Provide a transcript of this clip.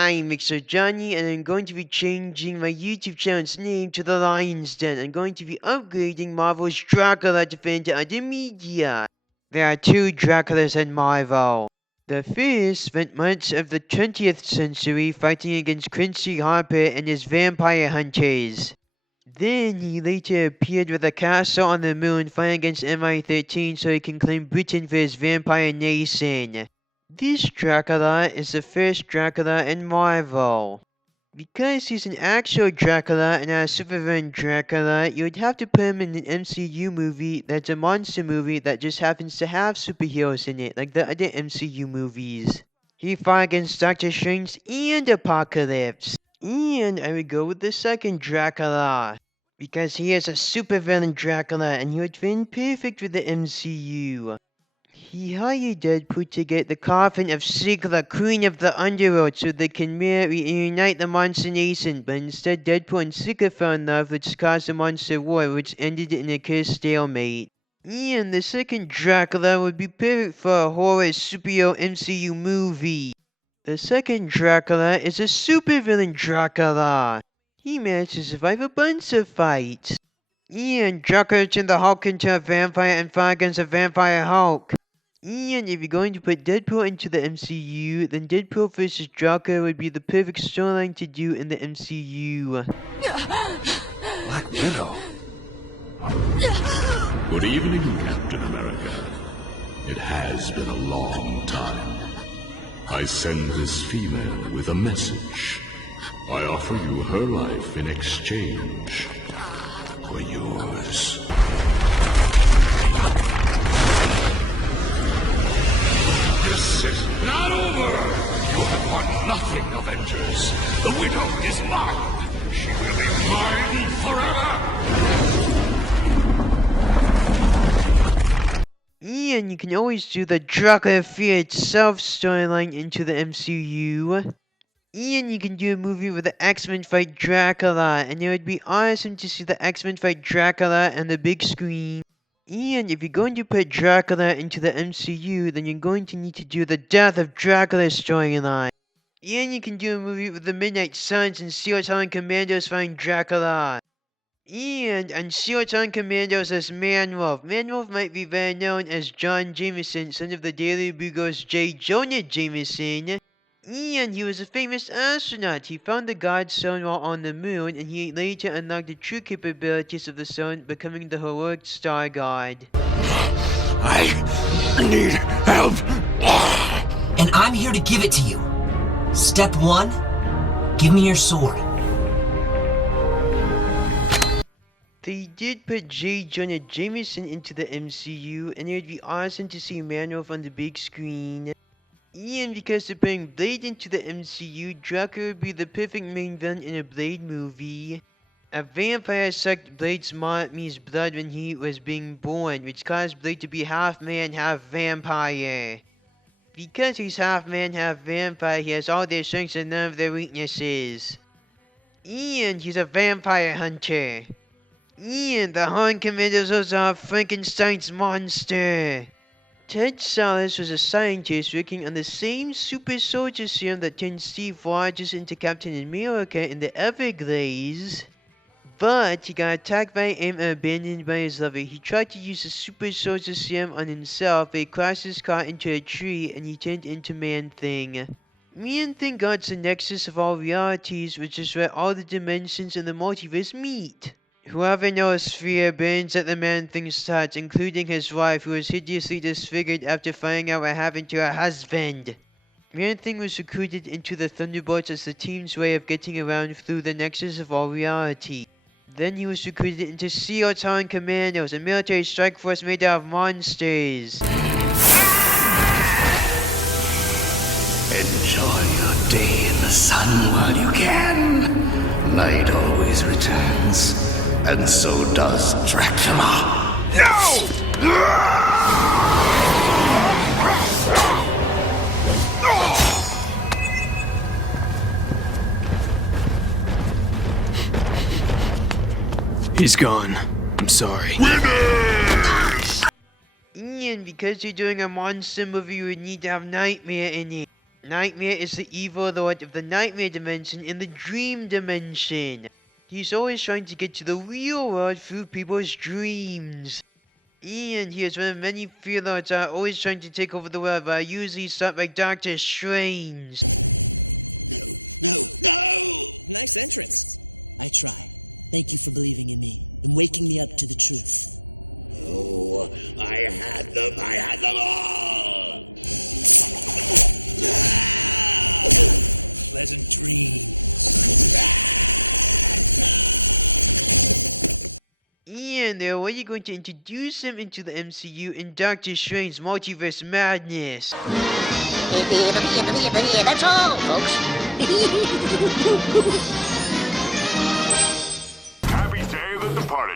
I'm Mixer Johnny, and I'm going to be changing my YouTube channel's name to The Lion's Den. I'm going to be upgrading Marvel's Dracula to fit into other media. There are two Draculas in Marvel. The first spent much of the 20th century fighting against Quincy Harper and his vampire hunters. Then he later appeared with a castle on the moon fighting against MI-13 so he can claim Britain for his vampire nation. This Dracula is the first Dracula in Marvel. Because he's an actual Dracula and not a supervillain Dracula, you would have to put him in an MCU movie that's a monster movie that just happens to have superheroes in it, like the other MCU movies. He fought against Doctor Strange and Apocalypse. And I would go with the second Dracula, because he is a supervillain Dracula and he would fit in perfect with the MCU. He hired Deadpool to get the coffin of Sigla, Queen of the Underworld, so they can marry and unite the Monster Nation, but instead Deadpool and Sigla fell in love, which caused a monster war, which ended in a cursed stalemate. And the second Dracula would be perfect for a horror superhero MCU movie. The second Dracula is a supervillain Dracula. He managed to survive a bunch of fights. And Dracula turned the Hulk into a vampire and fought against a vampire Hulk. And if you're going to put Deadpool into the MCU, then Deadpool vs. Dracula would be the perfect storyline to do in the MCU. Black Widow? Good evening, Captain America. It has been a long time. I send this female with a message. I offer you her life in exchange for yours. This is not over! You have won nothing, Avengers. The widow is mine. She will be mine forever! And you can always do the Dracula Fear itself storyline into the MCU. And you can do a movie where the X-Men fight Dracula, and it would be awesome to see the X-Men fight Dracula on the big screen. And if you're going to put Dracula into the MCU, then you're going to need to do the Death of Dracula storyline. And you can do a movie with the Midnight Suns and SEAL Team Commandos fighting Dracula. And on SEAL Team Commandos as Manwolf. Manwolf might be better known as John Jameson, son of the Daily Bugle's J. Jonah Jameson. And he was a famous astronaut. He found the God Stone while on the moon, and he later unlocked the true capabilities of the stone, becoming the heroic Star God. I need help! And I'm here to give it to you. Step 1, give me your sword. They did put J. Jonah Jameson into the MCU, and it would be awesome to see Manwolf on the big screen. And because they're putting Blade into the MCU, Dracula would be the perfect main villain in a Blade movie. A vampire sucked Blade's mommy's blood when he was being born, which caused Blade to be half man, half vampire. Because he's half man, half vampire, he has all their strengths and none of their weaknesses. And he's a vampire hunter. And the Horn Commandos also have Frankenstein's monster. Ted Sallis was a scientist working on the same super soldier serum that turned Steve Rogers into Captain America in the Everglades. But he got attacked by him and abandoned by his lover. He tried to use the super soldier serum on himself, but he crashed his car into a tree and he turned into Man-Thing. Man-Thing guards the nexus of all realities, which is where all the dimensions in the multiverse meet. Whoever knows Sphere burns at the Man-Thing's touch, including his wife, who was hideously disfigured after finding out what happened to her husband. Man-Thing was recruited into the Thunderbolts as the team's way of getting around through the nexus of all reality. Then he was recruited into SEAL Team Commandos, a military strike force made out of monsters. Enjoy your day in the sun while you can. Night always returns. And so does Dracula. No! He's gone. I'm sorry. And because you're doing a monster movie, you would need to have Nightmare in it. Nightmare is the evil lord of the nightmare dimension in the dream dimension. He's always trying to get to the real world through people's dreams. And he is one of many fear lords that are always trying to take over the world, but I usually start like Doctor Strange. No! Nice entrance. I try. Thank you for believing in me and waking me up to the truth. Oh, I had them all! Pleasant dreams. And they're already going to introduce him into the MCU in Doctor Strange Multiverse Madness. That's all, folks.